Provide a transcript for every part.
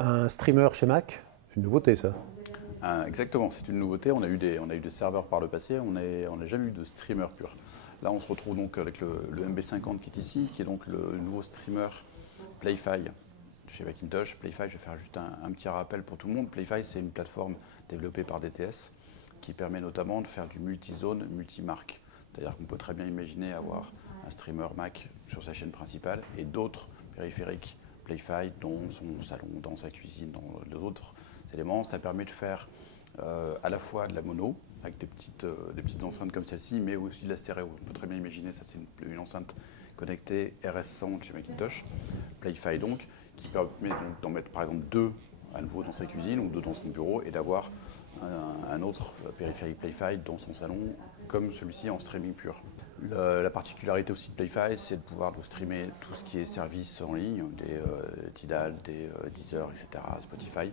Un streamer chez Mac, c'est une nouveauté ça. Exactement, c'est une nouveauté. On a eu des serveurs par le passé, on n'a jamais eu de streamer pur. Là, on se retrouve donc avec le MB50 qui est ici, qui est donc le nouveau streamer PlayFi chez Macintosh. PlayFi, je vais faire juste un petit rappel pour tout le monde. PlayFi, c'est une plateforme développée par DTS qui permet notamment de faire du multi-zone, multi-marque. C'est-à-dire qu'on peut très bien imaginer avoir un streamer Mac sur sa chaîne principale et d'autres périphériques PlayFi dans son salon, dans sa cuisine, dans d'autres éléments. Ça permet de faire à la fois de la mono, avec des petites enceintes comme celle-ci, mais aussi de la stéréo. On peut très bien imaginer, ça c'est une enceinte connectée RS100 chez Macintosh, PlayFi donc, qui permet d'en mettre par exemple deux à nouveau dans sa cuisine ou deux dans son bureau et d'avoir un autre périphérique PlayFi dans son salon, comme celui-ci en streaming pur. La particularité aussi de PlayFi, c'est de pouvoir streamer tout ce qui est services en ligne, des Tidal, des Deezer, etc., Spotify.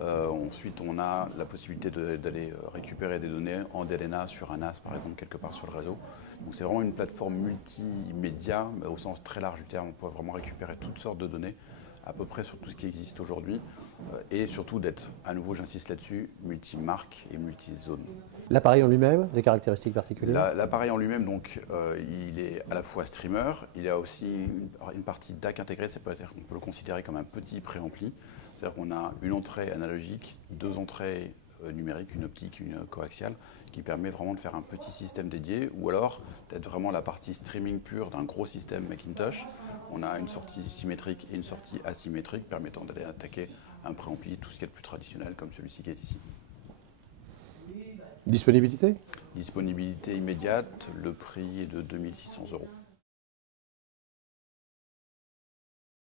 Ensuite, on a la possibilité d'aller récupérer des données en DLNA sur un NAS, par exemple, quelque part sur le réseau. Donc c'est vraiment une plateforme multimédia, mais au sens très large du terme. On peut vraiment récupérer toutes sortes de données, à peu près sur tout ce qui existe aujourd'hui, et surtout d'être, à nouveau j'insiste là-dessus, multi-marque et multi-zone. L'appareil en lui-même, des caractéristiques particulières? L'appareil en lui-même, donc, il est à la fois streamer, il a aussi une partie DAC intégrée, c'est-à-dire qu'on peut le considérer comme un petit préampli. C'est-à-dire qu'on a une entrée analogique, deux entrées numériques, une optique, une coaxiale, qui permet vraiment de faire un petit système dédié, ou alors d'être vraiment la partie streaming pure d'un gros système Macintosh. On a une sortie symétrique et une sortie asymétrique, permettant d'aller attaquer un préampli, tout ce qui est le plus traditionnel, comme celui-ci qui est ici. Disponibilité? Disponibilité immédiate, le prix est de 2 600 €.